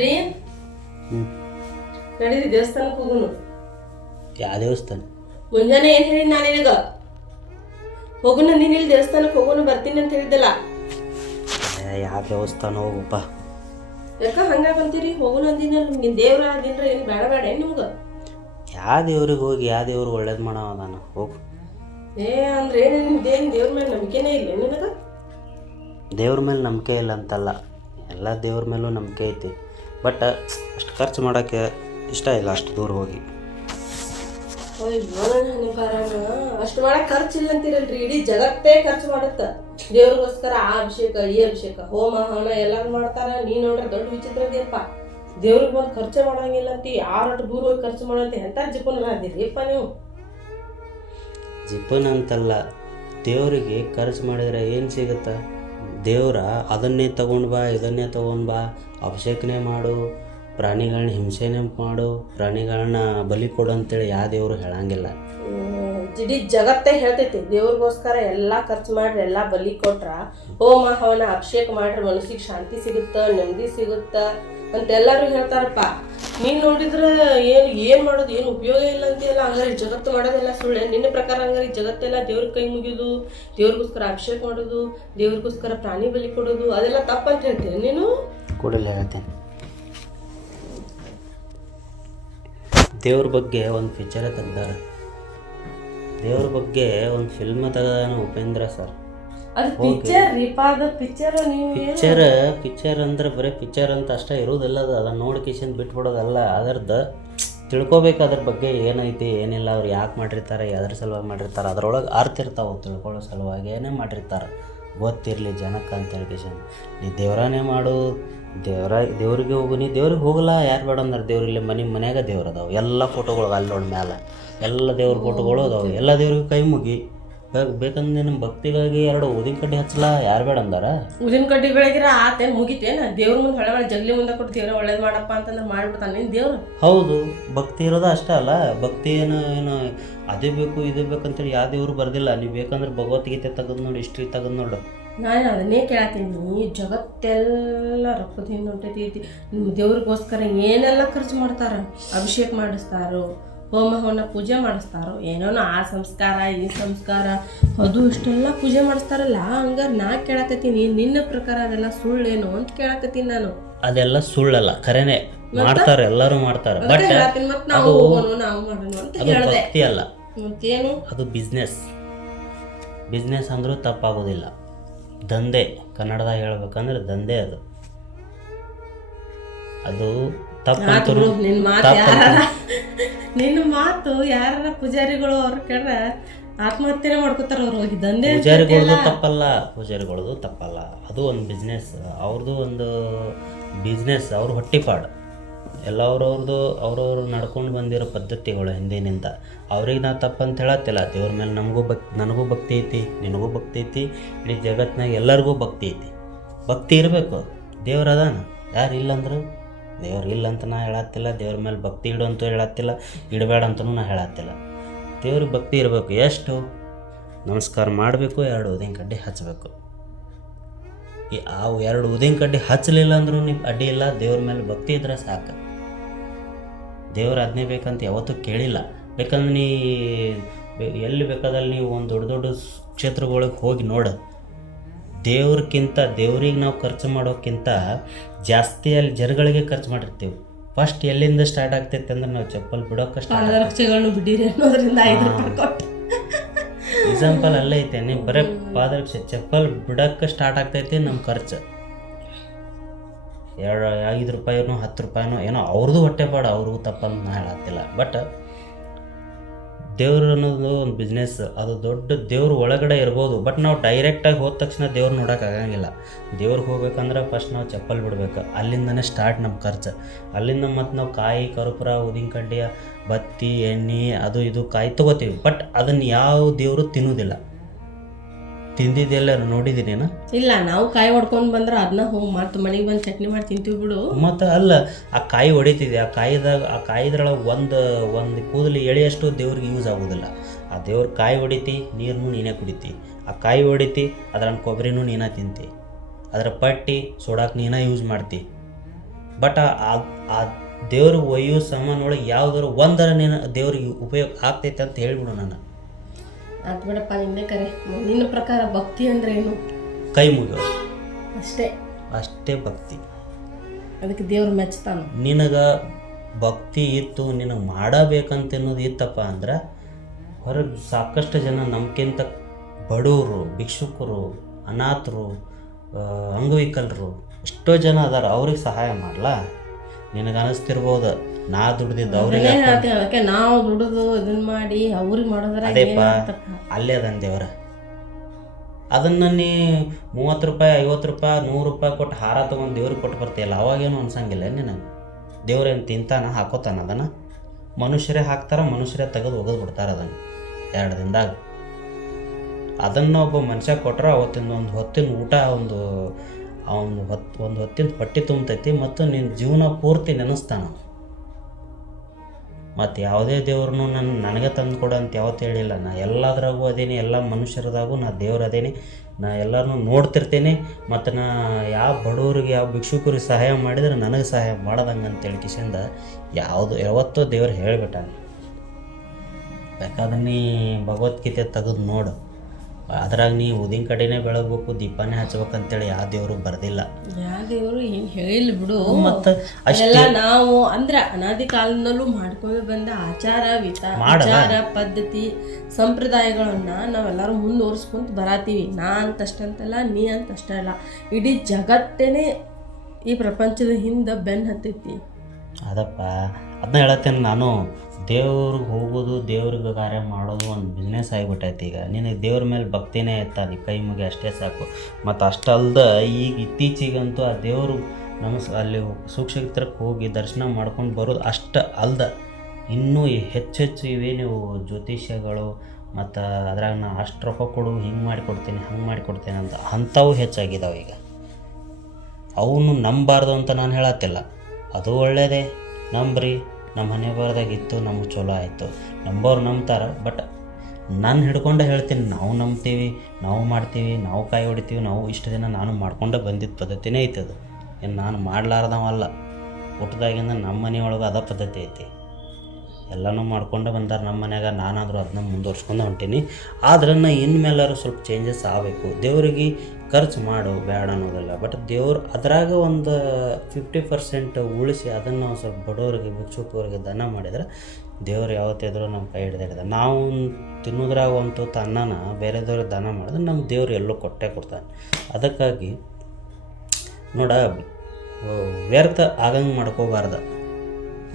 ರೀ ನಡೀರಿ ದೇವಸ್ಥಾನಕ್ಕೆ ಹೋಗುನು. ಯಾವ ದೇವಸ್ಥಾನ? ಮುಂಜಾನೆ ಏನ್ ಹೇಳಿದ್ ನಾನು ನಿನಗ ಹೋಗುನ, ನೀನ್ ಇಲ್ಲಿ ದೇವಸ್ಥಾನಕ್ಕೆ ಹೋಗೋನು ಬರ್ತೀನಿ ಅಂತ ಹೇಳಿದ್ದಲ್ಲ. ಯಾವ ದೇವಸ್ಥಾನ ಹೋಗಪ್ಪ? ಯಾಕ ಹಂಗಾಗಂತೀರಿ? ಹೋಗುನ ಅಂದಿನ ನಿನ್ ದೇವ್ರ ದಿನ ಏನು ಬೇಡ ಬೇಡ ಏನ್ ನಿಮ್ಗ? ಯಾವ ದೇವ್ರಿಗೆ ಹೋಗಿ ಯಾವ ದೇವ್ರಿಗೆ ಒಳ್ಳೇದು ಮಾಡವ ನಾನು ಹೋಗು. ಅಂದ್ರೆ ನಿಮ್ದೇನು ದೇವ್ರ ಮೇಲೆ ನಂಬಿಕೆನೇ ಇಲ್ಲ ನಿನಗ? ದೇವ್ರ ಮೇಲೆ ನಂಬಿಕೆ ಇಲ್ಲ ಅಂತಲ್ಲ, ಎಲ್ಲ ದೇವ್ರ ಮೇಲೂ ನಂಬಿಕೆ ಐತಿ. ಬಟ್ ಅಷ್ಟು ಖರ್ಚು ಮಾಡೋಕ್ಕೆ ಇಷ್ಟ ಇಲ್ಲ ಅಷ್ಟು ದೂರ ಹೋಗಿ. ಅಷ್ಟು ಮಾಡಕ್ ಖರ್ಚಿಲ್ಲ ಅಂತೀರಲ್ರಿ, ಇಡೀ ಜಗತ್ತೇ ಖರ್ಚು ಮಾಡತ್ತ ದೇವ್ರಿಗೋಸ್ಕರ. ಆ ಅಭಿಷೇಕ ಈ ಅಭಿಷೇಕ ಹೋಮ ಹವನ ಎಲ್ಲಾರು ಮಾಡ್ತಾರ. ನೀ ನೋಡ್ರೆ ದೊಡ್ಡ ವಿಚಿತ್ರ ಇದೆಯಪ್ಪ. ದೇವ್ರಿಗೆ ಬಂದು ಖರ್ಚೆ ಮಾಡಂಗಿಲ್ಲ ಅಂತಿ, ಯಾರಷ್ಟು ದೂರ ಹೋಗಿ ಖರ್ಚು ಮಾಡಂತ ಎಂತ ಜಿಪುನ ಅದಿರಿಯಪ್ಪ ನೀವು. ಜಿಪನ್ ಅಂತಲ್ಲ, ದೇವರಿಗೆ ಖರ್ಚು ಮಾಡಿದ್ರೆ ಏನು ಸಿಗುತ್ತಾ? ದೇವ್ರ ಅದನ್ನೇ ತಗೊಂಡು ಬಾ ಇದನ್ನೇ ತಗೊಂಡು ಬಾ, ಅಭಿಷೇಕನೇ ಮಾಡು, ಪ್ರಾಣಿಗಳನ್ನ ಹಿಂಸೆನೇ ಮಾಡು, ಪ್ರಾಣಿಗಳನ್ನ ಬಲಿ ಕೊಡು ಅಂತೇಳಿ ಯಾವ ದೇವರು ಹೇಳಂಗಿಲ್ಲ. ಇಡೀ ಜಗತ್ತೇ ಹೇಳ್ತೈತಿ ದೇವ್ರಿಗೋಸ್ಕರ ಎಲ್ಲ ಖರ್ಚು ಮಾಡ್ರಿ, ಎಲ್ಲ ಬಲಿ ಕೊಟ್ರ, ಹೋಮ ಹವನ ಅಭಿಷೇಕ ಮಾಡ್ರಿ, ಮನಸ್ಸಿಗೆ ಶಾಂತಿ ಸಿಗುತ್ತ, ನೆಮ್ಮದಿ ಸಿಗುತ್ತ ಅಂತ ಎಲ್ಲರೂ ಹೇಳ್ತಾರಪ್ಪ. ನೀನ್ ನೋಡಿದ್ರ ಏನ್ ಮಾಡೋದು, ಏನು ಉಪಯೋಗ ಇಲ್ಲ ಅಂತೆಲ್ಲ. ಹಂಗಾರೆ ಜಗತ್ತು ಮಾಡೋದೆಲ್ಲ ಸುಳ್ಳೆ ನಿನ್ನ ಪ್ರಕಾರ? ಹಂಗಾರೆ ಜಗತ್ತೆಲ್ಲ ದೇವ್ರ ಕೈ ಮುಗಿಯೋದು, ದೇವ್ರಿಗೋಸ್ಕರ ಅಭಿಷೇಕ ಮಾಡೋದು, ದೇವ್ರಿಗೋಸ್ಕರ ಪ್ರಾಣಿ ಬಲಿ ಕೊಡೋದು ಅದೆಲ್ಲ ತಪ್ಪಂತ ಹೇಳ್ತೀನಿ ನೀನು? ಕೂಡಲೇ ಹೇಳ್ತೇನೆ. ದೇವ್ರ ಬಗ್ಗೆ ಒಂದು ಪಿಕ್ಚರೇ ತೆಗ್ದಾರ, ದೇವ್ರ ಬಗ್ಗೆ ಒಂದು ಫಿಲ್ಮ್ ತೆಗ್ದಾನ ಉಪೇಂದ್ರ ಸರ್. ಅದು ಪಿಕ್ಚರ್ ರೀಪಾ, ಅದು ಪಿಕ್ಚರ್. ನೀವು ಪಿಕ್ಚರ್ ಅಂದ್ರೆ ಬರೀ ಪಿಕ್ಚರ್ ಅಂತ ಅಷ್ಟೇ ಇರೋದಿಲ್ಲ, ಅದು ಅದನ್ನು ನೋಡಿ ಕಿಶನ್ ಬಿಟ್ಬಿಡೋದಲ್ಲ. ಅದರದ್ದು ತಿಳ್ಕೊಬೇಕು, ಅದ್ರ ಬಗ್ಗೆ ಏನೈತಿ ಏನಿಲ್ಲ, ಅವ್ರು ಯಾಕೆ ಮಾಡಿರ್ತಾರೆ, ಯಾವ್ದ್ರ ಸಲುವಾಗಿ ಮಾಡಿರ್ತಾರೆ, ಅದ್ರೊಳಗೆ ಅರ್ಥ ಇರ್ತಾವೆ, ತಿಳ್ಕೊಳ್ಳೋ ಸಲುವಾಗಿ ಏನೇ ಮಾಡಿರ್ತಾರೆ, ಗೊತ್ತಿರಲಿ ಜನಕ್ಕೆ ಅಂತೇಳಿ ಕಿಶನ್. ನೀ ದೇವರನೇ ಮಾಡು, ದೇವ್ರಿಗೆ ಹೋಗು. ನೀ ದೇವ್ರಿಗೆ ಹೋಗಲ್ಲ, ಯಾರು ಬೇಡ ಅಂದ್ರೆ ದೇವ್ರಿಲ್ಲ ಮನ್ಯಾಗ ದೇವ್ರು ಅದಾವೆ, ಎಲ್ಲ ಫೋಟೋಗಳು ಅಲ್ಲಿ ನೋಡಿ ಮ್ಯಾಲೆ ಎಲ್ಲ ದೇವ್ರ ಫೋಟೋಗಳು ಅದಾವೆ, ಎಲ್ಲ ದೇವ್ರಿಗೆ ಕೈ ಮುಗಿ. ಬೇಕಂದ್ರೆ ನಮ್ಮ ಭಕ್ತಿಗಾಗಿ 2 ಊದಿನ ಕಡ್ಡಿ ಹಚ್ಚಲ, ಯಾರು ಬೇಡ ಅಂದಾರ? ಊದಿನ ಕಡ್ಡಿ ಬೆಳಗಿರ ಆತೇನು ಮುಗಿತೇನ? ದೇವ್ರ ಮುಂದೆ ಹೊಳೆ ಜಗ್ಲಿ ಮುಂದೆ ಕೊಟ್ಟು ದೇವ್ರ ಒಳ್ಳೇದು ಮಾಡಪ್ಪ ಅಂತಂದ್ರೆ ಮಾಡಿಬಿಡ್ತಾನೆ ನಿನ್ ದೇವ್ರು. ಹೌದು, ಭಕ್ತಿ ಇರೋದು ಅಷ್ಟೇ ಅಲ್ಲ. ಭಕ್ತಿ ಏನು ಅದೇ ಬೇಕು ಇದು ಬೇಕಂತೇಳಿ ಯಾವ ದೇವ್ರು ಬರ್ದಿಲ್ಲ. ನೀವು ಬೇಕಂದ್ರೆ ಭಗವದ್ಗೀತೆ ತೆಗೆದು ನೋಡಿ, ಹಿಸ್ಟ್ರಿ ತೆಗೆದು ನೋಡು. ನಾನು ಅದನ್ನೇ ಕೇಳತ್ತೀನಿ, ಜಗತ್ತೆಲ್ಲ ರೊಕ್ಕದಿಂದ ಹೊಂಟೈತಿ, ದೇವ್ರಿಗೋಸ್ಕರ ಏನೆಲ್ಲ ಖರ್ಚು ಮಾಡ್ತಾರ, ಅಭಿಷೇಕ ಮಾಡಿಸ್ತಾರೋ, ಹೋಮ ಹವನ ಪೂಜೆ ಮಾಡಿಸ್ತಾರೋ, ಏನೋನೋ ಆ ಸಂಸ್ಕಾರ ಈ ಸಂಸ್ಕಾರ ಅದು ಇಷ್ಟೆಲ್ಲ ಪೂಜೆ ಮಾಡಿಸ್ತಾರಲ್ಲ. ಹಂಗಾರೆ ನಾ ಕೇಳಕತ್ತೀನಿ, ನಿನ್ನ ಪ್ರಕಾರ ಅದೆಲ್ಲ ಸುಳ್ಳೇನು ಅಂತ ಕೇಳಕತ್ತೀನಿ ನಾನು. ಅದೆಲ್ಲ ಸುಳ್ಳಲ್ಲ, ಖರೇನೆ ಮಾಡ್ತಾರೆ, ಎಲ್ಲರೂ ಮಾಡ್ತಾರೆ. ಬಟ್ ನಾವು ಹೋಗೋಣ ನಾವು ಮಾಡೋಣ ಅಂತ ಹೇಳಿದೆ. ಭಕ್ತಿ ಅಲ್ಲ, ಮತ್ತೇನು? ಅದು ಬಿಸ್ನೆಸ್ ಅಂದ್ರೂ ತಪ್ಪಾಗೋದಿಲ್ಲ. ದಂಧೆ, ಕನ್ನಡದಾಗ ಹೇಳ್ಬೇಕಂದ್ರೆ ದಂಧೆ. ಅದು ನಿನ್ನ ಮಾತು ಯಾರ ಪೂಜಾರಿಗಳು ಅವ್ರು ಕೇಳ್ರೆ ಆತ್ಮಹತ್ಯೆ ಮಾಡ್ಕೋತಾರ. ಅವ್ರು ದಂಧೆ ಪೂಜಾರಿಗಳದು ತಪ್ಪಲ್ಲ, ಅದು ಒಂದು ಬಿಸ್ನೆಸ್, ಅವ್ರದ್ದು ಒಂದು ಬಿಸ್ನೆಸ್, ಅವ್ರ ಹೊಟ್ಟಿಪಾಡು. ಎಲ್ಲ ಅವ್ರವ್ರು ನಡ್ಕೊಂಡು ಬಂದಿರೋ ಪದ್ಧತಿಗಳು ಹಿಂದಿನಿಂದ. ಅವ್ರಿಗೆ ನಾ ತಪ್ಪಂತ ಹೇಳತ್ತಿಲ್ಲ. ದೇವ್ರ ಮೇಲೆ ನನಗೂ ಭಕ್ತಿ ಐತಿ, ನಿನಗೂ ಭಕ್ತಿ ಐತಿ, ಇಡೀ ಜಗತ್ತಿನಾಗ ಎಲ್ಲರಿಗೂ ಭಕ್ತಿ ಐತಿ. ಭಕ್ತಿ ಇರಬೇಕು. ದೇವ್ರ ಅದಾನ, ಯಾರು ಇಲ್ಲಂದ್ರು? ದೇವ್ರು ಇಲ್ಲ ಅಂತ ನಾ ಹೇಳತ್ತಿಲ್ಲ, ದೇವ್ರ ಮೇಲೆ ಭಕ್ತಿ ಇಡು ಅಂತೂ ಹೇಳತ್ತಿಲ್ಲ, ಇಡಬೇಡ ಅಂತಲೂ ನಾ ಹೇಳತ್ತಿಲ್ಲ. ದೇವ್ರಿಗೆ ಭಕ್ತಿ ಇರಬೇಕು. ಎಷ್ಟು ನಮಸ್ಕಾರ ಮಾಡಬೇಕು, 2 ಊದಿನ ಕಡ್ಡಿ ಹಚ್ಚಬೇಕು. ಆ 2 ಊದಿನ ಕಡ್ಡಿ ಹಚ್ಚಲಿಲ್ಲ ಅಂದ್ರೂ ನೀವು ಅಡ್ಡಿ ಇಲ್ಲ, ದೇವ್ರ ಮೇಲೆ ಭಕ್ತಿ ಇದ್ರೆ ಸಾಕು. ದೇವ್ರ ಆಜ್ಞೆ ಬೇಕಂತ ಯಾವತ್ತೂ ಕೇಳಿಲ್ಲ. ಬೇಕಂದ್ರೆ ನೀ ಎಲ್ಲಿ ಬೇಕಾದಲ್ಲಿ ನೀವು ಒಂದು ದೊಡ್ಡ ಕ್ಷೇತ್ರಗಳಿಗೆ ಹೋಗಿ ನೋಡು, ದೇವ್ರಿಗೆ ನಾವು ಖರ್ಚು ಮಾಡೋಕ್ಕಿಂತ ಜಾಸ್ತಿ ಅಲ್ಲಿ ಜನಗಳಿಗೆ ಖರ್ಚು ಮಾಡಿರ್ತೀವಿ. ಫಸ್ಟ್ ಎಲ್ಲಿಂದ ಸ್ಟಾರ್ಟ್ ಆಗ್ತೈತೆ ಅಂದ್ರೆ ನಾವು ಚಪ್ಪಲ್ ಬಿಡೋಕೆ ಎಕ್ಸಾಂಪಲ್ ಅಲ್ಲೇ ಐತೆ. ನೀವು ಬರೀ ಪಾದರಕ್ಷೆ ಚಪ್ಪಲ್ ಬಿಡೋಕ್ಕೆ ಸ್ಟಾರ್ಟ್ ಆಗ್ತೈತಿ ನಮ್ಮ ಖರ್ಚು. 5 ರೂಪಾಯಿನೋ 10 ರೂಪಾಯಿನೋ ಏನೋ ಅವ್ರದ್ದು ಹೊಟ್ಟೆಪಾಡ, ಅವ್ರಿಗೂ ತಪ್ಪಂತ ನಾ ಹೇಳತ್ತಿಲ್ಲ. ಬಟ್ ದೇವ್ರು ಅನ್ನೋದು ಒಂದು ಬಿಸ್ನೆಸ್, ಅದು ದೊಡ್ಡ ದೇವ್ರ ಒಳಗಡೆ ಇರ್ಬೋದು. ಬಟ್ ನಾವು ಡೈರೆಕ್ಟಾಗಿ ಹೋದ ತಕ್ಷಣ ದೇವ್ರು ನೋಡೋಕ್ಕಾಗಂಗಿಲ್ಲ. ದೇವ್ರಿಗೆ ಹೋಗ್ಬೇಕಂದ್ರೆ ಫಸ್ಟ್ ನಾವು ಚಪ್ಪಲ್ ಬಿಡ್ಬೇಕು, ಅಲ್ಲಿಂದನೇ ಸ್ಟಾರ್ಟ್ ನಮ್ಮ ಖರ್ಚು. ಅಲ್ಲಿಂದ ಮತ್ತು ನಾವು ಕಾಯಿ ಕರ್ಪೂರ ಊದಿನ ಕಡ್ಡಿ ಬತ್ತಿ ಎಣ್ಣೆ ಅದು ಇದು ಕಾಯಿ ತೊಗೋತೀವಿ. ಬಟ್ ಅದನ್ನು ಯಾವ ದೇವರು ತಿನ್ನೋದಿಲ್ಲ. ತಿಂದಿದ್ದೆಲ್ಲ ನೋಡಿದ್ದೀನೇನು? ಇಲ್ಲ, ನಾವು ಕಾಯಿ ಹೊಡ್ಕೊಂಡು ಬಂದ್ರೆ ಅದನ್ನ ಹೋಗಿ ಮತ್ತು ಮನೆಗೆ ಬಂದು ಚಟ್ನಿ ಮಾಡಿ ತಿಂತೀವಿ ಬಿಡು. ಮತ್ತು ಅಲ್ಲ, ಆ ಕಾಯಿ ಹೊಡಿತಿದೆ, ಆ ಕಾಯಿದ್ರೊಳಗೆ ಒಂದು ಕೂದಲು ಎಳೆಯಷ್ಟು ದೇವ್ರಿಗೆ ಯೂಸ್ ಆಗೋದಿಲ್ಲ. ಆ ದೇವ್ರ ಕಾಯಿ ಹೊಡಿತಿ, ನೀರನ್ನು ನೀನೇ ಕುಡಿತಿ. ಆ ಕಾಯಿ ಹೊಡಿತಿ, ಅದರ ಕೊಬ್ಬರಿನೂ ನೀನೇ ತಿಂತಿ. ಅದರ ಪಟ್ಟಿ ಸೋಡಾಕ್ ನೀನೇ ಯೂಸ್ ಮಾಡ್ತಿ. ಬಟ್ ಆ ದೇವ್ರಿಗೆ ಒಯ್ಯೋ ಸಾಮಾನು ಒಳಗೆ ಯಾವ್ದಾರು ಒಂದರ ನೀನು ದೇವ್ರಿಗೆ ಉಪಯೋಗ ಆಗ್ತೈತೆ ಅಂತ ಹೇಳ್ಬಿಡು ನಾನು. ಅದು ಬಿಡಪ್ಪ, ನಿನ್ನೆ ಕರೆ. ನಿನ್ನ ಪ್ರಕಾರ ಭಕ್ತಿ ಅಂದ್ರೆ ಏನು? ಕೈ ಮುಗಿಯೋದು ಅಷ್ಟೇ ಭಕ್ತಿ. ಅದಕ್ಕೆ ದೇವ್ರು ಮೆಚ್ತಾನ. ನಿನಗೆ ಭಕ್ತಿ ಇತ್ತು, ನಿನಗೆ ಮಾಡಬೇಕಂತ ಅನ್ನೋದು ಇತ್ತಪ್ಪ ಅಂದ್ರೆ ಹೊರಗೆ ಸಾಕಷ್ಟು ಜನ ನಮ್ಗಿಂತ ಬಡವರು, ಭಿಕ್ಷುಕರು, ಅನಾಥರು, ಅಂಗವಿಕಲರು ಎಷ್ಟೋ ಜನ ಅದಾರ. ಅವ್ರಿಗೆ ಸಹಾಯ ಮಾಡಲ್ಲ. ನಿನಗೆ ಅನಿಸ್ತಿರ್ಬೋದು ನಾ ದುಡ್ದಿದ್ದು ಅವ್ರಿಗೆ, ಅದಕ್ಕೆ ನಾವು ದುಡಿದು ಇದನ್ನ ಮಾಡಿ ಅವ್ರಿಗೆ ಮಾಡೋದ್ರ ಅದೇಪ್ಪ ಅಲ್ಲೇ ಅದನ್ ದೇವ್ರ. ಅದನ್ನು ನೀ 30 ರೂಪಾಯಿ 50 ರೂಪಾಯಿ 100 ರೂಪಾಯಿ ಕೊಟ್ಟು ಹಾರ ತೊಗೊಂಡು ದೇವ್ರಿಗೆ ಕೊಟ್ಟು ಬರ್ತೀಯಲ್ಲ, ಅವಾಗೇನು ಅನ್ಸಂಗಿಲ್ಲ ನಿನಗೆ? ದೇವ್ರೇನು ತಿಂತಾನ ಹಾಕೋತಾನ? ಅದನ್ನು ಮನುಷ್ಯರೇ ಹಾಕ್ತಾರ, ಮನುಷ್ಯರೇ ತೆಗೆದು ಒಗೆದು ಬಿಡ್ತಾರೆ ಅದನ್ನು 2 ದಿನದಾಗ. ಅದನ್ನು ಒಬ್ಬ ಮನುಷ್ಯ ಕೊಟ್ರೆ ಅವತ್ತಿನ ಒಂದು ಹೊತ್ತಿನ ಊಟ ಒಂದು ಹೊತ್ತಿನ ಹೊಟ್ಟೆ ತುಂಬತೈತಿ ಮತ್ತು ನಿನ್ನ ಜೀವನ ಪೂರ್ತಿ ನೆನೆಸ್ತಾನ. ಮತ್ತು ಯಾವುದೇ ದೇವ್ರನ್ನೂ ನನಗೆ ತಂದು ಕೊಡು ಅಂತ ಯಾವತ್ತೂ ಹೇಳಿಲ್ಲ. ನಾ ಎಲ್ಲದ್ರಾಗೂ ಅದೇನಿ, ಎಲ್ಲ ಮನುಷ್ಯರದಾಗೂ ನಾ ದೇವ್ರು ಅದೇನಿ. ನಾ ಎಲ್ಲರನ್ನೂ ನೋಡ್ತಿರ್ತೀನಿ. ಮತ್ತು ನಾ ಯಾವ ಬಡವ್ರಿಗೆ ಯಾವ ಭಿಕ್ಷುಕರಿಗೆ ಸಹಾಯ ಮಾಡಿದ್ರೆ ನನಗೆ ಸಹಾಯ ಮಾಡೋದಂಗೆ ಅಂತೇಳಿ ಕಿಶಿಂದ ಯಾವತ್ತೂ ದೇವ್ರು ಹೇಳಿಬಿಟ್ಟಾನೆ. ಬೇಕಾದ್ರೆ ನೀ ಭಗವದ್ಗೀತೆ ತೆಗೆದು ನೋಡು, ಅದ್ರಾಗ ನೀ ಊದಿನ ಕಡೆನೇ ಬೆಳಗ್ಬೇಕು, ದೀಪನೇ ಹಚ್ಬೇಕಂತೇಳಿ ಯಾವ ದೇವರು ಬರ್ದಿಲ್ಲ. ಯಾವ ದೇವರು ಏನು ಹೇಳಿಲ್ಲ ಬಿಡು. ಮತ್ತು ಅಷ್ಟೆಲ್ಲ ನಾವು ಅಂದ್ರೆ ಅನಾದಿ ಕಾಲದಲ್ಲೂ ಮಾಡ್ಕೊಂಡು ಬಂದ ವಿಚಾರ ಪದ್ಧತಿ ಸಂಪ್ರದಾಯಗಳನ್ನ ನಾವೆಲ್ಲರೂ ಮುಂದುವರ್ಸ್ಕೊಂತ ಬರತ್ತೀವಿ. ನಾ ಅಂತಷ್ಟಂತಲ್ಲ, ನೀ ಅಂತಷ್ಟೇ ಅಲ್ಲ, ಇಡೀ ಜಗತ್ತೇನೆ ಈ ಪ್ರಪಂಚದ ಹಿಂದೆ ಬೆನ್ನು ಹತ್ತೈತಿ. ಅದಪ್ಪ ಅದನ್ನ ಹೇಳತ್ತೇನೆ ನಾನು. ದೇವ್ರಿಗೆ ಹೋಗೋದು, ದೇವ್ರಿಗೆ ಕಾರ್ಯ ಮಾಡೋದು ಒಂದು ಬಿಸ್ನೆಸ್ ಆಗಿಬಿಟ್ಟೈತಿ ಈಗ. ನಿನಗೆ ದೇವ್ರ ಮೇಲೆ ಭಕ್ತಿನೇ ಇರ್ತಾನೆ, ಕೈ ಮುಗಿ ಅಷ್ಟೇ ಸಾಕು. ಮತ್ತು ಅಷ್ಟಲ್ದ ಈಗ ಇತ್ತೀಚೆಗಂತೂ ಆ ದೇವರು ಅಲ್ಲಿ ಸೂಕ್ಷ್ಮತ್ರಕ್ಕೆ ಹೋಗಿ ದರ್ಶನ ಮಾಡ್ಕೊಂಡು ಬರೋದು ಅಷ್ಟು ಅಲ್ದ ಇನ್ನೂ ಹೆಚ್ಚು ಇವೆ ನೀವು ಜ್ಯೋತಿಷ್ಯಗಳು. ಮತ್ತು ಅದ್ರಾಗ ನಾ ಅಷ್ಟು ರೊಕ್ಕ ಕೊಡು, ಹಿಂಗೆ ಮಾಡಿಕೊಡ್ತೀನಿ ಹಂಗೆ ಮಾಡಿಕೊಡ್ತೀನಿ ಅಂತ ಅಂಥವು ಹೆಚ್ಚಾಗಿದ್ದಾವೆ ಈಗ. ಅವನು ನಂಬಾರ್ದು ಅಂತ ನಾನು ಹೇಳತ್ತಿಲ್ಲ, ಅದು ಒಳ್ಳೆಯದೇ, ನಂಬ್ರಿ. ನಮ್ಮ ಮನೆ ಬರೋದಾಗಿತ್ತು, ನಮಗೆ ಚಲೋ ಆಯಿತು. ನಂಬೋರು ನಂಬ್ತಾರೆ. ಬಟ್ ನಾನು ಹಿಡ್ಕೊಂಡೆ ಹೇಳ್ತೀನಿ, ನಾವು ನಂಬ್ತೀವಿ, ನಾವು ಮಾಡ್ತೀವಿ, ನಾವು ಕಾಯಿ ಹೊಡಿತೀವಿ. ನಾವು ಇಷ್ಟು ದಿನ ನಾನು ಮಾಡ್ಕೊಂಡೆ ಬಂದಿದ್ದ ಪದ್ಧತಿನೇ ಐತೆ ಅದು. ಏನು ನಾನು ಮಾಡಲಾರ್ದವಲ್ಲ. ಹುಟ್ಟದಾಗಿಂದ ನಮ್ಮ ಮನೆಯೊಳಗೆ ಅದ ಪದ್ಧತಿ ಐತಿ. ಎಲ್ಲನೂ ಮಾಡ್ಕೊಂಡೆ ಬಂದಾರ ನಮ್ಮ ಮನ್ಯಾಗ. ನಾನಾದರೂ ಅದನ್ನ ಮುಂದುವರ್ಸ್ಕೊಂಡು ಹೊಂಟೀನಿ. ಆದ್ರೆ ನಾ ಇನ್ಮೇಲಾರು ಸ್ವಲ್ಪ ಚೇಂಜಸ್ ಆಗಬೇಕು. ದೇವರಿಗೆ ಖರ್ಚು ಮಾಡು ಬೇಡ ಅನ್ನೋದಿಲ್ಲ, ಬಟ್ ದೇವ್ರು ಅದ್ರಾಗ ಒಂದು 50% ಉಳಿಸಿ ಅದನ್ನು ನಾವು ಸ್ವಲ್ಪ ಬಡವರಿಗೆ ಭಿಕ್ಷುಕರಿಗೆ ದಾನ ಮಾಡಿದ್ರೆ ದೇವ್ರು ಯಾವತ್ತಿದ್ರೂ ನಮ್ಮ ಕೈ ಹಿಡ್ದಿರ್ತದೆ. ನಾವು ತಿನ್ನೋದ್ರಾಗ ಒಂದು ಅನ್ನನ ಬೇರೆದವ್ರಿಗೆ ದಾನ ಮಾಡಿದ್ರೆ ನಮ್ಮ ದೇವ್ರು ಎಲ್ಲೂ ಕೊಟ್ಟೇ ಕೊಡ್ತಾನೆ. ಅದಕ್ಕಾಗಿ ನೋಡ, ವ್ಯರ್ಥ ಆಗಂಗೆ ಮಾಡ್ಕೋಬಾರ್ದು.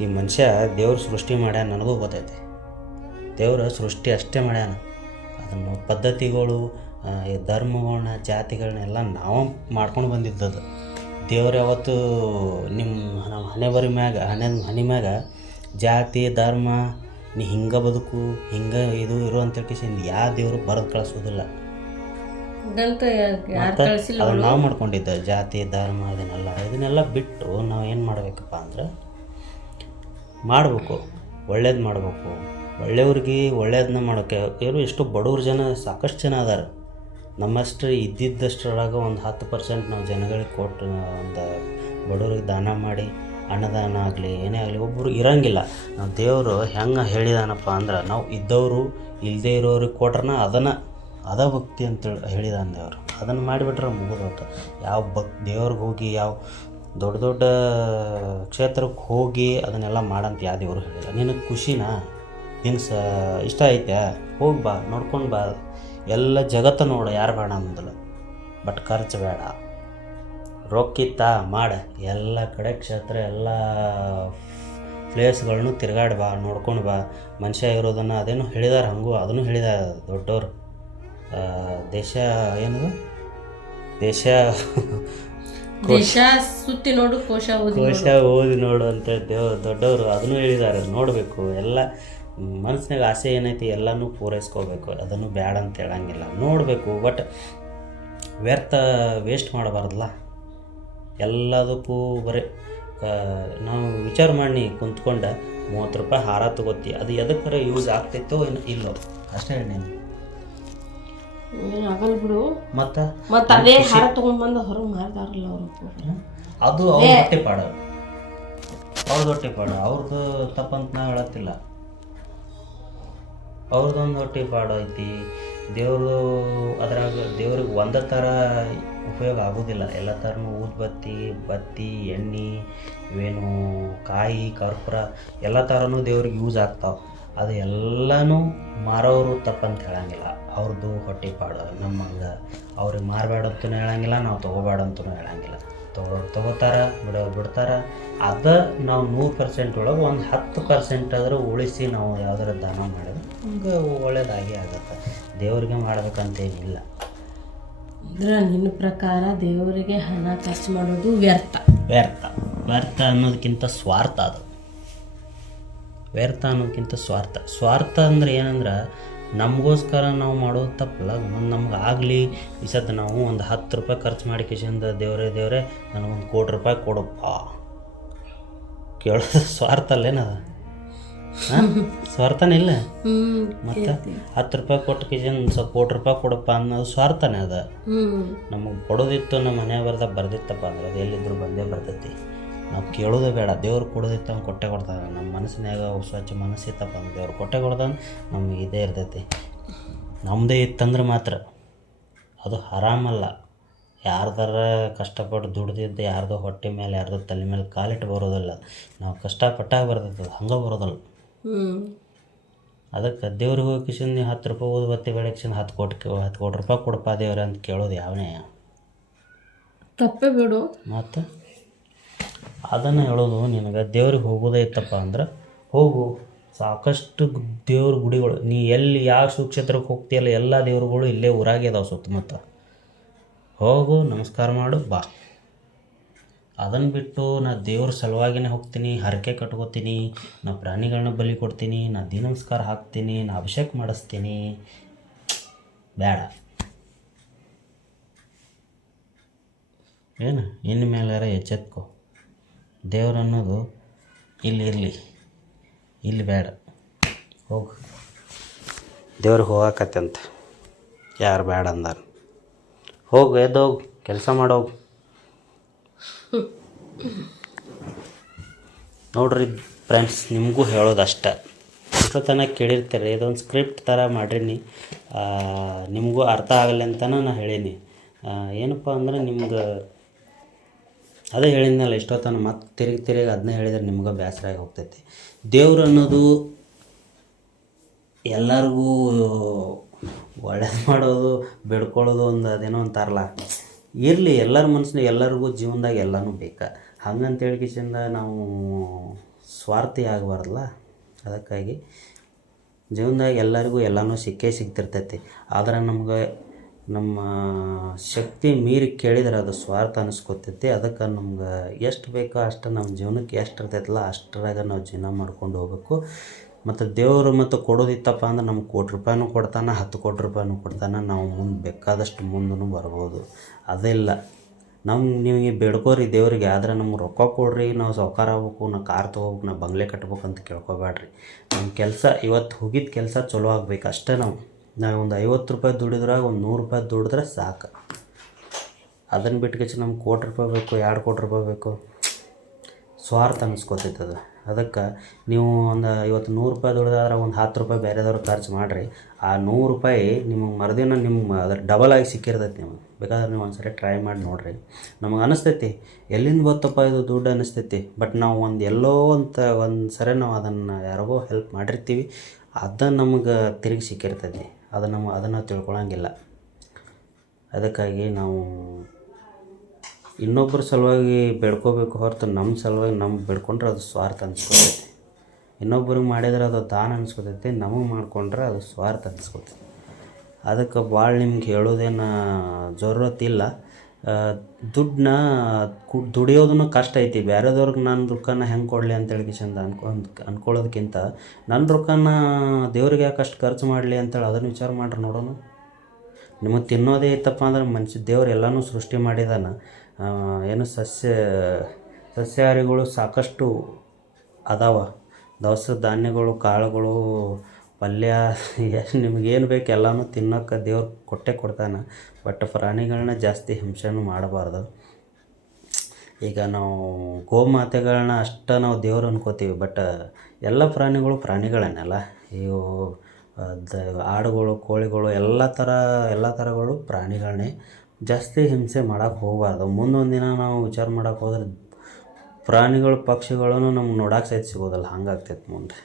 ಈ ಮನುಷ್ಯ ದೇವ್ರ ಸೃಷ್ಟಿ ಮಾಡ್ಯಾನ, ನನಗೂ ಗೊತ್ತೈತಿ. ದೇವ್ರ ಸೃಷ್ಟಿ ಅಷ್ಟೇ ಮಾಡ್ಯಾನ. ಅದನ್ನು ಪದ್ಧತಿಗಳು, ಈ ಧರ್ಮಗಳನ್ನ ಜಾತಿಗಳನ್ನೆಲ್ಲ ನಾವು ಮಾಡ್ಕೊಂಡು ಬಂದಿದ್ದದು. ದೇವ್ರು ಯಾವತ್ತು ನಮ್ಮ ಹಣೆ ಮ್ಯಾಗ ಜಾತಿ ಧರ್ಮ ನೀ ಹಿಂಗೆ ಬದುಕು ಹಿಂಗೆ ಇದು ಇರು ಅಂತ ಕಿಸಿಂದ ಯಾವ ದೇವರು ಬರೆದು ಕಳಿಸೋದಿಲ್ಲ. ಅದನ್ನು ನಾವು ಮಾಡ್ಕೊಂಡಿದ್ದ ಜಾತಿ ಧರ್ಮ ಇದನ್ನೆಲ್ಲ ಬಿಟ್ಟು ನಾವು ಏನು ಮಾಡಬೇಕಪ್ಪ ಅಂದ್ರೆ ಮಾಡಬೇಕು, ಒಳ್ಳೇದು ಮಾಡಬೇಕು. ಒಳ್ಳೆಯವ್ರಿಗೆ ಒಳ್ಳೇದನ್ನ ಮಾಡೋಕ್ಕೆ ಇವರು ಎಷ್ಟು ಬಡವ್ರ ಜನ ಸಾಕಷ್ಟು ಜನ ಅದಾರ. ನಮ್ಮಷ್ಟು ಇದ್ದಿದ್ದಷ್ಟರೊಳಗೆ ಒಂದು 10% ನಾವು ಜನಗಳಿಗೆ ಕೊಟ್ಟು ಒಂದು ಬಡವ್ರಿಗೆ ದಾನ ಮಾಡಿ, ಅನ್ನದಾನ ಆಗಲಿ ಏನೇ ಆಗಲಿ, ಒಬ್ಬರು ಇರೋಂಗಿಲ್ಲ. ನಾವು ದೇವರು ಹೆಂಗೆ ಹೇಳಿದಾನಪ್ಪ ಅಂದ್ರೆ, ನಾವು ಇದ್ದವರು ಇಲ್ಲದೇ ಇರೋರಿಗೆ ಕೊಟ್ರನ ಅದ ಭಕ್ತಿ ಅಂತೇಳಿ ಹೇಳಿದಾನ ದೇವರು. ಅದನ್ನು ಮಾಡಿಬಿಟ್ರೆ ಮುಗಿದೋತು. ಯಾವ ದೇವ್ರಿಗೆ ಹೋಗಿ ಯಾವ ದೊಡ್ಡ ದೊಡ್ಡ ಕ್ಷೇತ್ರಕ್ಕೆ ಹೋಗಿ ಅದನ್ನೆಲ್ಲ ಮಾಡಂತ ಯಾವ ದೇವರು ಹೇಳಿಲ್ಲ. ನಿನಗೆ ಖುಷಿನಾ, ನಿನ್ನ ಇಷ್ಟ ಐತೆ, ಹೋಗಿ ಬಾ, ನೋಡ್ಕೊಂಡು ಬಾ, ಎಲ್ಲ ಜಗತ್ತು ನೋಡು, ಯಾರು ಬೇಡ ಅನ್ನೋದಿಲ್ಲ. ಬಟ್ ಖರ್ಚು ಬೇಡ, ರೊಕ್ಕಿತ್ತ ಮಾಡ, ಎಲ್ಲ ಕಡೆ ಕ್ಷೇತ್ರ ಎಲ್ಲ ಪ್ಲೇಸ್ಗಳನ್ನು ತಿರ್ಗಾಡಿ ಬಾ, ನೋಡ್ಕೊಂಡು ಬಾ. ಮನುಷ್ಯ ಇರೋದನ್ನು ಅದೇನು ಹೇಳಿದಾರೆ, ಹಂಗೂ ಅದನ್ನು ಹೇಳಿದಾರೆ ದೊಡ್ಡವರು. ದೇಶ ಏನದು ದೇಶ ಸುತ್ತಿ ನೋಡು, ಕೋಶ ಓದಿ ನೋಡು ಅಂತ ದೊಡ್ಡವರು ಅದನ್ನು ಹೇಳಿದ್ದಾರೆ. ನೋಡಬೇಕು, ಎಲ್ಲ ಮನಸ್ಸಿನಾಗ ಆಸೆ ಏನೈತಿ ಎಲ್ಲನೂ ಪೂರೈಸ್ಕೋಬೇಕು. ಅದನ್ನು ಬ್ಯಾಡ ಅಂತ ಹೇಳಂಗಿಲ್ಲ, ನೋಡಬೇಕು. ಬಟ್ ವ್ಯರ್ಥ ವೇಸ್ಟ್ ಮಾಡಬಾರ್ದಲ್ಲ. ಎಲ್ಲದಕ್ಕೂ ಬರೀ ನಾವು ವಿಚಾರ ಮಾಡಿ ಕುಂತ್ಕೊಂಡೆ 30 ರೂಪಾಯಿ ಹಾರ ತೊಗೋತಿ, ಅದು ಎದಕ್ಕರ ಯೂಸ್ ಆಗ್ತೈತೋ ಇಲ್ಲೋ ಅಷ್ಟೇ ಹೇಳಿ. ಆಗಲ್ ಬಿಡು. ಮತ್ತೆ ಅದೇ ಹಾರ ತೊಗೊಂಡ್ಬಂದು ಹೊರಗೆ ಮಾರ್ತಾರಲ್ಲ ಅವರು, ಅದು ಅವ್ರ ಹೊಟ್ಟೆ ಪಾಡ. ಅವ್ರದ್ದು ಹೊಟ್ಟೆಪಾಡು, ಅವ್ರದ್ದು ತಪ್ಪಂತ ನಾವು ಹೇಳತ್ತಿಲ್ಲ. ಅವ್ರದ್ದೊಂದು ಹೊಟ್ಟೆಪಾಡು ಐತಿ. ದೇವರು ಅದ್ರಾಗ ದೇವ್ರಿಗೆ ಒಂದೇ ಥರ ಉಪಯೋಗ ಆಗೋದಿಲ್ಲ. ಎಲ್ಲ ಥರನೂ ಊದ್ಬತ್ತಿ, ಬತ್ತಿ, ಎಣ್ಣೆ, ಇವೇನು ಕಾಯಿ, ಕರ್ಪೂರ ಎಲ್ಲ ಥರನೂ ದೇವ್ರಿಗೆ ಯೂಸ್ ಆಗ್ತಾವೆ. ಅದು ಎಲ್ಲನೂ ಮಾರೋರು ತಪ್ಪಂತ ಹೇಳಂಗಿಲ್ಲ. ಅವ್ರದ್ದು ಹೊಟ್ಟೆಪಾಡು ನಮ್ಮಂಗೆ ಅವ್ರಿಗೆ ಮಾರಬೇಡ ಅಂತಲೂ ಹೇಳಂಗಿಲ್ಲ, ನಾವು ತೊಗೋಬೇಡ ಅಂತಲೂ ಹೇಳಂಗಿಲ್ಲ. ತೊಗೋತಾರ, ಬಿಡ್ತಾರ. ಅದು ನಾವು 100% ಒಳಗೆ ಒಂದು 10% ಆದರೂ ಉಳಿಸಿ ನಾವು ಯಾವ್ದಾರ ದಾನ ಮಾಡಿದ್ರೆ ನಮ್ಗೆ ಒಳ್ಳೇದಾಗಿ ಆಗುತ್ತೆ. ದೇವ್ರಿಗೆ ಮಾಡ್ಬೇಕಂತೇನಿಲ್ಲ. ಅಂದ್ರೆ ನಿನ್ನ ಪ್ರಕಾರ ದೇವರಿಗೆ ಹಣ ಖರ್ಚು ಮಾಡೋದು ವ್ಯರ್ಥ ವ್ಯರ್ಥ ಅನ್ನೋದಕ್ಕಿಂತ ಸ್ವಾರ್ಥ. ಅದು ವ್ಯರ್ಥ ಅನ್ನೋದಕ್ಕಿಂತ ಸ್ವಾರ್ಥ ಅಂದ್ರೆ ಏನಂದ್ರೆ ನಮಗೋಸ್ಕರ ನಾವು ಮಾಡೋದು ತಪ್ಪಲ್ಲ. ಮುಂದೆ ನಮ್ಗೆ ಆಗಲಿ ಈ ಸದ್ದು ನಾವು ಒಂದು 10 ರೂಪಾಯಿ ಖರ್ಚು ಮಾಡಿ ಕಿಶಿಂದ ದೇವರೇ ನನಗೊಂದು ₹1,00,00,000 ಕೊಡಪ್ಪ ಕೇಳೋದು ಸ್ವಾರ್ಥ ಅಲ್ಲೇನದ? ಸ್ವಾರ್ಥನೇ ಇಲ್ಲ. ಮತ್ತು 10 ರೂಪಾಯಿ ಕೊಟ್ಟು ಕಿಶಿಂದ ಸ್ವಲ್ಪ ₹1,00,00,000 ಕೊಡಪ್ಪ ಅನ್ನೋದು ಸ್ವಾರ್ಥನೇ ಅದ. ನಮಗೆ ಕೊಡೋದಿತ್ತು, ನಮ್ಮ ಮನೆ ಬರ್ದಿತ್ತಪ್ಪ ಅಂದ್ರೆ ಅದು ಎಲ್ಲಿದ್ರು ಬಂದೇ ಬರ್ತೈತಿ. ನಾವು ಕೇಳೋದೇ ಬೇಡ, ದೇವ್ರು ಕೊಡೋದಿತ್ತು ಅವ್ನು ಕೊಟ್ಟೆ ಕೊಡ್ತಾನೆ. ನಮ್ಮ ಮನಸ್ಸಿನಾಗ ಸ್ವಚ್ಛ ಮನಸ್ಸಿತ್ತಪ್ಪ ಅಂದ್ರೆ ದೇವ್ರು ಕೊಟ್ಟೆ ಕೊಡ್ತಾನೆ. ನಮಗೆ ಇದೇ ಇರ್ತೈತಿ. ನಮ್ಮದೇ ಇತ್ತಂದ್ರೆ ಮಾತ್ರ ಅದು ಆರಾಮಲ್ಲ. ಯಾರ್ದಾರ ಕಷ್ಟಪಟ್ಟು ದುಡ್ದಿದ್ದು ಯಾರ್ದೋ ಹೊಟ್ಟೆ ಮೇಲೆ ಯಾರ್ದೋ ತಲೆ ಮೇಲೆ ಕಾಲಿಟ್ಟು ಬರೋದಿಲ್ಲ. ನಾವು ಕಷ್ಟಪಟ್ಟಾಗ ಬರ್ತೈತೆ, ಹಂಗೆ ಬರೋದಲ್ಲ. ಅದಕ್ಕೆ ದೇವ್ರಿಗೆ ಹೋಗಿ ಕಿಶನ್ 10 ರೂಪಾಯಿ ಊದುಬತ್ತಿ ಬೆಳಗ್ಸಿಂದ 10 ಕೋಟಿ ರೂಪಾಯಿ ಕೊಡಪ್ಪ ದೇವ್ರೆ ಅಂತ ಕೇಳೋದು ಯಾವನೇ ತಪ್ಪೇ ಬಿಡು. ಮತ್ತು ಅದನ್ನು ಹೇಳೋದು ನಿನಗೆ ದೇವ್ರಿಗೆ ಹೋಗೋದೇ ಇತ್ತಪ್ಪ ಅಂದ್ರೆ ಹೋಗು. ಸಾಕಷ್ಟು ದೇವ್ರ ಗುಡಿಗಳು, ನೀ ಎಲ್ಲಿ ಯಾವ ಸುಕ್ಷೇತ್ರಕ್ಕೆ ಹೋಗ್ತೀಯಲ್ಲ ಎಲ್ಲ ದೇವ್ರುಗಳು ಇಲ್ಲೇ ಊರಾಗೆ ಅದಾವೆ ಸುತ್ತಮುತ್ತ. ಹೋಗು, ನಮಸ್ಕಾರ ಮಾಡು, ಬಾ. ಅದನ್ನು ಬಿಟ್ಟು ನಾ ದೇವ್ರ ಸಲುವಾಗಿನೇ ಹೋಗ್ತೀನಿ, ಹರಕೆ ಕಟ್ಕೋತೀನಿ, ನಾ ಪ್ರಾಣಿಗಳನ್ನ ಬಲಿ ಕೊಡ್ತೀನಿ, ನಾ ನಮಸ್ಕಾರ ಹಾಕ್ತೀನಿ, ನಾ ಅಭಿಷೇಕ ಮಾಡಿಸ್ತೀನಿ, ಬೇಡ. ಏನು ಇನ್ನು ಮೇಲಾರ ಎಚ್ಚೆತ್ಕೊ. ದೇವ್ರು ಅನ್ನೋದು ಇಲ್ಲಿ ಇರಲಿ, ಇಲ್ಲಿ ಬೇಡ. ಹೋಗು, ದೇವ್ರಿಗೆ ಹೋಗಕತ್ತಂತ ಯಾರು ಬೇಡ ಅಂದಾರ. ಹೋಗು, ಎದ್ದೋಗು, ಕೆಲಸ ಮಾಡೋಗು. ನೋಡ್ರಿ ಫ್ರೆಂಡ್ಸ್, ನಿಮಗೂ ಹೇಳೋದಷ್ಟ. ಇಷ್ಟೊತ್ತನ ಕೇಳಿರ್ತೀರಿ, ಇದೊಂದು ಸ್ಕ್ರಿಪ್ಟ್ ಥರ ಮಾಡಿರಿ. ನಿಮಗೂ ಅರ್ಥ ಆಗಲಿ ಅಂತಲೇ ನಾನು ಹೇಳೀನಿ. ಏನಪ್ಪ ಅಂದ್ರೆ ನಿಮ್ಗೆ ಅದೇ ಹೇಳಿದ್ನಲ್ಲ ಇಷ್ಟೊತ್ತನ, ಮತ್ತೆ ತಿರುಗಿ ಅದನ್ನೇ ಹೇಳಿದ್ರೆ ನಿಮ್ಗೆ ಬೇಸರ ಆಗಿ ಹೋಗ್ತೈತಿ. ದೇವ್ರು ಅನ್ನೋದು ಎಲ್ಲರಿಗೂ ಒಳ್ಳೇದು ಮಾಡೋದು, ಬೇಡ್ಕೊಳ್ಳೋದು ಒಂದು ಅದೇನೋ ಅಂತಾರಲ್ಲ, ಇರಲಿ. ಎಲ್ಲರ ಮನಸ್ಸಿನಾಗ ಎಲ್ಲರಿಗೂ ಜೀವನದಾಗ ಎಲ್ಲನೂ ಬೇಕಾ. ಹಂಗಂತೇಳಿ ಕಿಸಿಂದ ನಾವು ಸ್ವಾರ್ಥಿ ಆಗಬಾರ್ದಲ್ಲ. ಅದಕ್ಕಾಗಿ ಜೀವನದಾಗ ಎಲ್ಲರಿಗೂ ಎಲ್ಲನೂ ಸಿಗ್ತಿರ್ತೈತಿ. ಆದರೆ ನಮ್ಗೆ ನಮ್ಮ ಶಕ್ತಿ ಮೀರಿ ಕೇಳಿದ್ರೆ ಅದು ಸ್ವಾರ್ಥ ಅನ್ನಿಸ್ಕೊತೈತಿ. ಅದಕ್ಕೆ ನಮ್ಗೆ ಎಷ್ಟು ಬೇಕೋ ಅಷ್ಟು ನಮ್ಮ ಜೀವನಕ್ಕೆ ಎಷ್ಟು ಇರ್ತೈತಲ್ಲ ಅಷ್ಟರಾಗ ನಾವು ಜೀವನ ಮಾಡ್ಕೊಂಡು ಹೋಗ್ಬೇಕು. ಮತ್ತು ದೇವರು ಮತ್ತು ಕೊಡೋದಿತ್ತಪ್ಪ ಅಂದ್ರೆ ನಮ್ಗೆ ₹1,00,00,000 ಕೊಡ್ತಾನೆ, ₹10,00,00,000 ಕೊಡ್ತಾನೆ. ನಾವು ಮುಂದೆ ಬೇಕಾದಷ್ಟು ಮುಂದೂ ಬರ್ಬೋದು. ಅದಿಲ್ಲ, ನಿಮಗೆ ಬೇಡ್ಕೋರಿ ದೇವ್ರಿಗೆ. ಆದರೆ ನಮ್ಗೆ ರೊಕ್ಕ ಕೊಡ್ರಿ, ನಾವು ಸಾವ್ಕಾರ ಆಗ್ಬೇಕು, ನಾ ಕಾರ್ ತೊಗೋಬೇಕು, ನಾ ಬಂಗ್ಲೆ ಕಟ್ಬೇಕು ಅಂತ ಕೇಳ್ಕೊಬೇಡ್ರಿ. ನಮ್ಮ ಕೆಲಸ ಇವತ್ತು ಹೋಗಿದ್ದ ಕೆಲಸ ಚಲೋ ಆಗ್ಬೇಕು ಅಷ್ಟೇ. ನಾವು ಒಂದು ₹50 ದುಡಿದ್ರಾಗ ಒಂದು ₹100 ದುಡಿದ್ರೆ ಸಾಕು. ಅದನ್ನು ಬಿಟ್ಕೆಚ್ಚು ನಮ್ಗೆ ₹1,00,00,000 ಬೇಕು, ₹2,00,00,000 ಬೇಕು, ಸ್ವಾರ್ಥ ಅನ್ನಿಸ್ಕೊತೈತೆ ಅದು. ಅದಕ್ಕೆ ನೀವು ಒಂದು ಇವತ್ತು ₹100 ದುಡಿದಾದ್ರೆ ಒಂದು ₹10 ಬೇರೆದವ್ರು ಖರ್ಚು ಮಾಡಿರಿ. ಆ ₹100 ನಿಮಗೆ ಮರುದಿನ ನಿಮ್ಗೆ ಅದ್ರ ಡಬಲ್ ಆಗಿ ಸಿಕ್ಕಿರ್ತೈತಿ. ನಿಮಗೆ ಬೇಕಾದ್ರೆ ನೀವು ಒಂದು ಸರಿ ಟ್ರೈ ಮಾಡಿ ನೋಡಿರಿ. ನಮಗೆ ಅನ್ನಿಸ್ತೈತಿ ಎಲ್ಲಿಂದ ಬತ್ತಪ್ಪ ಇದು ದುಡ್ಡು ಅನ್ನಿಸ್ತೈತಿ. ಬಟ್ ನಾವು ಎಲ್ಲೋ ಒಂದು ಸರಿ ನಾವು ಅದನ್ನು ಯಾರಿಗೋ ಹೆಲ್ಪ್ ಮಾಡಿರ್ತೀವಿ, ಅದು ನಮಗೆ ತಿರುಗಿ ಸಿಕ್ಕಿರ್ತೈತಿ. ಅದನ್ನು ತಿಳ್ಕೊಳಂಗಿಲ್ಲ. ಅದಕ್ಕಾಗಿ ನಾವು ಇನ್ನೊಬ್ಬರ ಸಲುವಾಗಿ ಬೇಡ್ಕೋಬೇಕು ಹೊರತು ನಮ್ಮ ಸಲುವಾಗಿ ಬೇಡ್ಕೊಂಡ್ರೆ ಅದು ಸ್ವಾರ್ಥ ಅನಿಸ್ಕೊತೈತಿ. ಇನ್ನೊಬ್ರಿಗೆ ಮಾಡಿದ್ರೆ ಅದು ದಾನ ಅನಿಸ್ಕೊತೈತಿ, ನಮಗೆ ಮಾಡ್ಕೊಂಡ್ರೆ ಅದು ಸ್ವಾರ್ಥ ಅನಿಸ್ಕೊತೈತಿ. ಅದಕ್ಕೆ ಭಾಳ ನಿಮ್ಗೆ ಹೇಳೋದೇನು ಜರೂರತ್ತಿಲ್ಲ. ದುಡ್ಡನ್ನ ದುಡಿಯೋದನ್ನು ಕಷ್ಟ ಐತಿ. ಬೇರೆದವ್ರಿಗೆ ನನ್ನ ರೊಕ್ಕನ ಹೆಂಗೆ ಕೊಡಲಿ ಅಂತೇಳಿ ಕಿಶಂದ ಅನ್ಕೊಳ್ಳೋದಕ್ಕಿಂತ ನನ್ನ ರೊಕ್ಕನ ದೇವ್ರಿಗೆ ಯಾಕೆ ಅಷ್ಟು ಖರ್ಚು ಮಾಡಲಿ ಅಂತೇಳಿ ಅದನ್ನು ವಿಚಾರ ಮಾಡ್ರಿ ನೋಡೋಣ. ನಿಮಗೆ ತಿನ್ನೋದೇ ಇತ್ತಪ್ಪ ಅಂದ್ರೆ ದೇವ್ರು ಎಲ್ಲನೂ ಸೃಷ್ಟಿ ಮಾಡಿದಾನ. ಏನು ಸಸ್ಯಾಹಾರಿಗಳು ಸಾಕಷ್ಟು ಅದಾವ. ದವಸ ಧಾನ್ಯಗಳು, ಕಾಳುಗಳು, ಪಲ್ಯ, ನಿಮಗೇನು ಬೇಕು ಎಲ್ಲನೂ ತಿನ್ನೋಕೆ ದೇವ್ರು ಕೊಟ್ಟೆ ಕೊಡ್ತಾನೆ. ಬಟ್ ಪ್ರಾಣಿಗಳನ್ನ ಜಾಸ್ತಿ ಹಿಂಸೆನೂ ಮಾಡಬಾರ್ದು. ಈಗ ನಾವು ಗೋಮಾತೆಗಳನ್ನ ಅಷ್ಟು ನಾವು ದೇವ್ರು ಅನ್ಕೋತೀವಿ, ಬಟ್ ಎಲ್ಲ ಪ್ರಾಣಿಗಳು ಪ್ರಾಣಿಗಳನ್ನೆಲ್ಲ. ಇವು ಆಡುಗಳು, ಕೋಳಿಗಳು ಎಲ್ಲ ಥರಗಳು ಪ್ರಾಣಿಗಳನ್ನೇ. ಜಾಸ್ತಿ ಹಿಂಸೆ ಮಾಡೋಕ್ಕೆ ಹೋಗಬಾರ್ದು. ಮುಂದೊಂದು ದಿನ ನಾವು ವಿಚಾರ ಮಾಡೋಕೆ ಹೋದ್ರೆ ಪ್ರಾಣಿಗಳು ಪಕ್ಷಿಗಳನ್ನು ನಮ್ಗೆ ನೋಡೋಕೆ ಸಹಿತ ಸಿಗೋದಿಲ್ಲ, ಹಂಗಾಗ್ತೈತೆ ಮುಂದೆ.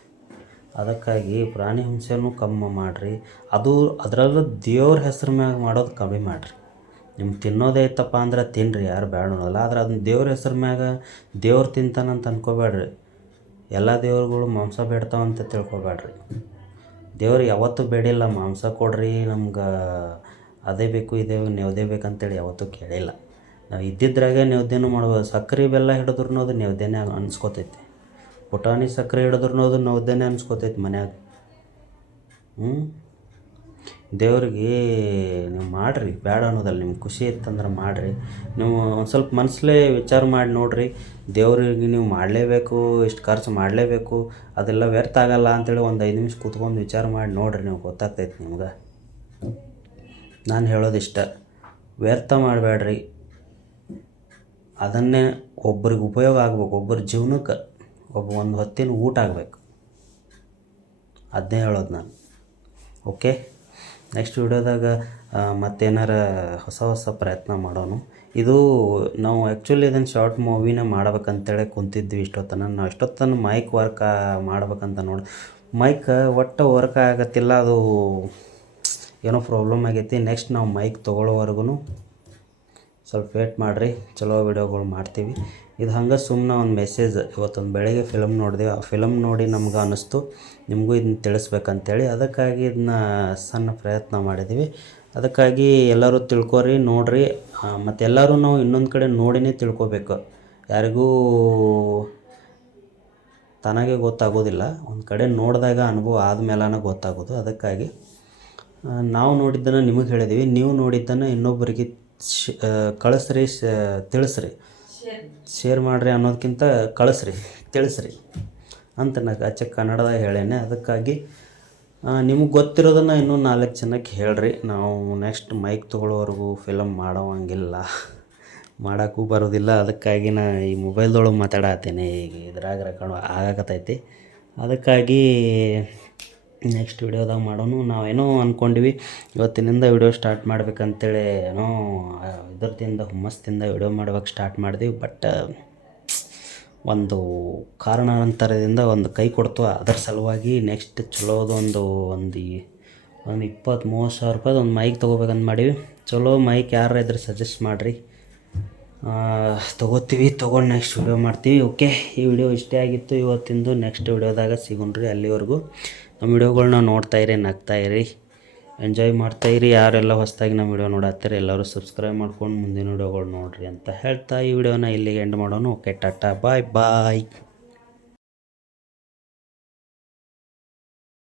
ಅದಕ್ಕಾಗಿ ಪ್ರಾಣಿ ಹಿಂಸೆನೂ ಕಮ್ಮಿ ಮಾಡಿರಿ. ಅದರಲ್ಲೂ ದೇವ್ರ ಹೆಸ್ರ ಮ್ಯಾಗ ಮಾಡೋದು ಕಮ್ಮಿ ಮಾಡಿರಿ. ನಿಮ್ಗೆ ತಿನ್ನೋದೇ ಐತಪ್ಪ ಅಂದ್ರೆ ತಿನ್ನಿರಿ, ಯಾರು ಬೇಡ ಅನ್ನೋಲ್ಲ. ಆದ್ರೆ ಅದನ್ನ ದೇವ್ರ ಹೆಸ್ರ ಮ್ಯಾಗ ದೇವ್ರು ತಿಂತಾನಂತ ಅನ್ಕೋಬೇಡ್ರಿ. ಎಲ್ಲ ದೇವ್ರುಗಳು ಮಾಂಸ ಬೇಡ್ತಾವಂತ ತಿಳ್ಕೊಬೇಡ್ರಿ. ದೇವ್ರು ಯಾವತ್ತೂ ಬೇಡಿಲ್ಲ ಮಾಂಸ ಕೊಡ್ರಿ ನಮ್ಗೆ, ಅದೇ ಬೇಕು ಇದೇ ನೆವದೇ ಬೇಕಂತೇಳಿ ಯಾವತ್ತೂ ಕೇಳಿಲ್ಲ. ನಾವು ಇದ್ದಿದ್ರಾಗೆ ನೆವದೇನೂ ಮಾಡ್ಬೋದು. ಸಕ್ಕರೆ ಬೆಲ್ಲ ಹಿಡಿದ್ರೂ ಅದು ನೆವದೇನೆ ಅನ್ಸ್ಕೊತೈತಿ. ಪುಟಾಣಿ ಸಕ್ಕರೆ ಹಿಡಿದ್ರೂ ಅದು ನೆವದೇನೆ ಅನ್ಸ್ಕೊತೈತಿ ಮನ್ಯಾಗ. ದೇವ್ರಿಗೆ ನೀವು ಮಾಡಿರಿ, ಬೇಡ ಅನ್ನೋದಲ್ಲ. ನಿಮ್ಗೆ ಖುಷಿ ಇತ್ತಂದ್ರೆ ಮಾಡಿರಿ. ನೀವು ಒಂದು ಸ್ವಲ್ಪ ಮನಸ್ಸಲ್ಲೇ ವಿಚಾರ ಮಾಡಿ ನೋಡಿರಿ, ದೇವ್ರಿಗೆ ನೀವು ಮಾಡಲೇಬೇಕು, ಇಷ್ಟು ಖರ್ಚು ಮಾಡಲೇಬೇಕು, ಅದೆಲ್ಲ ವ್ಯರ್ಥ ಆಗಲ್ಲ ಅಂಥೇಳಿ ಒಂದು 5 ನಿಮಿಷ ಕೂತ್ಕೊಂಡು ವಿಚಾರ ಮಾಡಿ ನೋಡಿರಿ, ನೀವು ಗೊತ್ತಾಗ್ತೈತಿ ನಿಮ್ಗೆ. ನಾನು ಹೇಳೋದಿಷ್ಟ, ವ್ಯರ್ಥ ಮಾಡಬೇಡ್ರಿ. ಅದನ್ನೇ ಒಬ್ರಿಗೆ ಉಪಯೋಗ ಆಗ್ಬೇಕು, ಒಬ್ಬರ ಜೀವನಕ್ಕೆ ಒಂದು ಹೊತ್ತಿನ ಊಟ ಆಗಬೇಕು. ಅದನ್ನೇ ಹೇಳೋದು ನಾನು. ಓಕೆ, ನೆಕ್ಸ್ಟ್ ವಿಡಿಯೋದಾಗ ಮತ್ತೇನಾರ ಹೊಸ ಪ್ರಯತ್ನ ಮಾಡೋಣ. ಇದು ನಾವು ಆ್ಯಕ್ಚುಲಿ ಇದನ್ನು ಶಾರ್ಟ್ ಮೂವಿನೇ ಮಾಡ್ಬೇಕಂತೇಳಿ ಕುಂತಿದ್ವಿ ಇಷ್ಟೊತ್ತನ. ನಾವು ಇಷ್ಟೊತ್ತನ ಮೈಕ್ ವರ್ಕ್ ಮಾಡ್ಬೇಕಂತ ನೋಡಿ, ಮೈಕ್ ಒಟ್ಟು ವರ್ಕ್ ಆಗತ್ತಿಲ್ಲ, ಅದು ಏನೋ ಪ್ರಾಬ್ಲಮ್ ಆಗೈತಿ. ನೆಕ್ಸ್ಟ್ ನಾವು ಮೈಕ್ ತೊಗೊಳ್ಳೋವರೆಗೂ ಸ್ವಲ್ಪ ವೇಟ್ ಮಾಡಿರಿ, ಚಲೋ ವಿಡಿಯೋಗಳು ಮಾಡ್ತೀವಿ. ಇದು ಹಂಗೆ ಸುಮ್ಮನೆ ಒಂದು ಮೆಸೇಜ್. ಇವತ್ತೊಂದು ಬೆಳಗ್ಗೆ ಫಿಲಮ್ ನೋಡಿದೆವು, ಆ ಫಿಲಮ್ ನೋಡಿ ನಮ್ಗೆ ಅನ್ನಿಸ್ತು ನಿಮಗೂ ಇದನ್ನ ತಿಳಿಸ್ಬೇಕಂತೇಳಿ, ಅದಕ್ಕಾಗಿ ಇದನ್ನ ಸಣ್ಣ ಪ್ರಯತ್ನ ಮಾಡಿದ್ದೀವಿ. ಅದಕ್ಕಾಗಿ ಎಲ್ಲರೂ ತಿಳ್ಕೊರಿ, ನೋಡಿರಿ. ಮತ್ತು ಎಲ್ಲರೂ ನಾವು ಇನ್ನೊಂದು ಕಡೆ ನೋಡಿನೇ ತಿಳ್ಕೊಬೇಕು. ಯಾರಿಗೂ ತನಗೆ ಗೊತ್ತಾಗೋದಿಲ್ಲ, ಒಂದು ಕಡೆ ನೋಡಿದಾಗ ಅನುಭವ ಆದಮೇಲೆ ಗೊತ್ತಾಗೋದು. ಅದಕ್ಕಾಗಿ ನಾವು ನೋಡಿದ್ದನ್ನು ನಿಮಗೆ ಹೇಳಿದ್ದೀವಿ, ನೀವು ನೋಡಿದ್ದನ್ನು ಇನ್ನೊಬ್ಬರಿಗೆ ಕಳಿಸ್ರಿ, ತಿಳಿಸ್ರಿ. ಶೇರ್ ಮಾಡಿರಿ ಅನ್ನೋದಕ್ಕಿಂತ ಕಳಿಸ್ರಿ, ತಿಳಿಸ್ರಿ ಅಂತ ನಾನು ಕನ್ನಡದಾಗ ಹೇಳೇನೆ. ಅದಕ್ಕಾಗಿ ನಿಮಗೆ ಗೊತ್ತಿರೋದನ್ನು ಇನ್ನೂ 4 ಜನಕ್ಕೆ ಹೇಳ್ರಿ. ನಾವು ನೆಕ್ಸ್ಟ್ ಮೈಕ್ ತೊಗೊಳ್ಳೋವರೆಗೂ ಫಿಲಮ್ ಮಾಡೋವಂಗಿಲ್ಲ, ಮಾಡೋಕ್ಕೂ ಬರೋದಿಲ್ಲ. ಅದಕ್ಕಾಗಿ ನಾ ಈ ಮೊಬೈಲ್ದೊಳಗೆ ಮಾತಾಡತ್ತೀನಿ, ಈಗ ಇದ್ರಾಗ ರೆಕಾರ್ಡ್ ಆಗಕತ್ತೈತಿ. ಅದಕ್ಕಾಗಿ ನೆಕ್ಸ್ಟ್ ವಿಡಿಯೋದಾಗ ಮಾಡೋಣ. ನಾವೇನೋ ಅಂದ್ಕೊಂಡಿವಿ ಇವತ್ತಿನಿಂದ ವಿಡಿಯೋ ಸ್ಟಾರ್ಟ್ ಮಾಡ್ಬೇಕಂತೇಳಿ, ಏನೋ ಇದರದಿಂದ ಹುಮ್ಮಸ್ದಿಂದ ವಿಡಿಯೋ ಮಾಡ್ಬೇಕು ಸ್ಟಾರ್ಟ್ ಮಾಡಿದ್ವಿ. ಬಟ್ ಒಂದು ಕಾರಣಾಂತರದಿಂದ ಒಂದು ಕೈ ಕೊಡ್ತು. ಅದರ ಸಲುವಾಗಿ ನೆಕ್ಸ್ಟ್ ಚಲೋದು ಒಂದು 20-30 ಸಾವಿರ ರೂಪಾಯ್ದು ಒಂದು ಮೈಕ್ ತೊಗೋಬೇಕಂತ ಮಾಡೀವಿ. ಚಲೋ ಮೈಕ್ ಯಾರು ಇದ್ರೆ ಸಜೆಸ್ಟ್ ಮಾಡಿರಿ, ತೊಗೊಂಡು ನೆಕ್ಸ್ಟ್ ವಿಡಿಯೋ ಮಾಡ್ತೀವಿ. ಓಕೆ, ಈ ವಿಡಿಯೋ ಇಷ್ಟೇ ಆಗಿತ್ತು ಇವತ್ತಿಂದು. ನೆಕ್ಸ್ಟ್ ವಿಡಿಯೋದಾಗ ಸಿಗೋಣ್ರಿ. ಅಲ್ಲಿವರೆಗೂ ನಮ್ಮ ವಿಡಿಯೋಗಳ್ನ ನೋಡ್ತಾಯಿರಿ, ನಗ್ತಾಯಿರಿ, ಎಂಜಾಯ್ ಮಾಡ್ತಾಯಿರಿ. ಯಾರೆಲ್ಲ ಹೊಸದಾಗಿ ನಮ್ಮ ವಿಡಿಯೋ ನೋಡತ್ತೀರಿ ಎಲ್ಲರೂ ಸಬ್ಸ್ಕ್ರೈಬ್ ಮಾಡ್ಕೊಂಡು ಮುಂದಿನ ವಿಡಿಯೋಗಳು ನೋಡಿರಿ ಅಂತ ಹೇಳ್ತಾ ಈ ವಿಡಿಯೋನ ಇಲ್ಲಿಗೆ ಎಂಡ್ ಮಾಡೋಣ. ಓಕೆ, ಟಾಟಾ, ಬಾಯ್ ಬಾಯ್.